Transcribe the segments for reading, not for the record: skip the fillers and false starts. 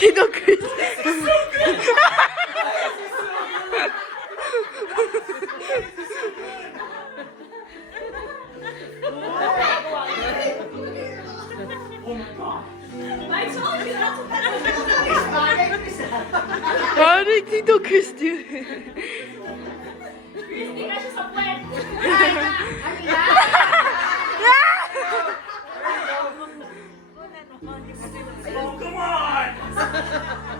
Tito Chris. How did Tito Chris do it? Hindi ka siya sa puwet. Oh, come on!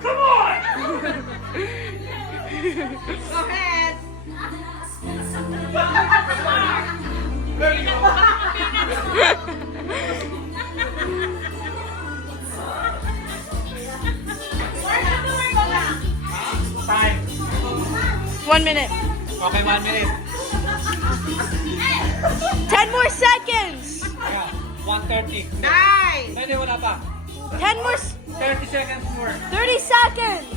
Come on! Go ahead. Time. 1 minute. Okay, 1 minute. 10 more seconds. Yeah, 1:30. Nine. Pwede, wala pa. 10 more. 30 seconds more. 30 seconds.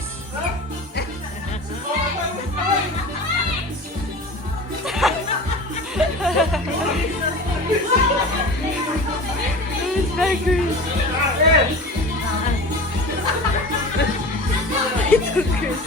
It's very good. Tito Chris.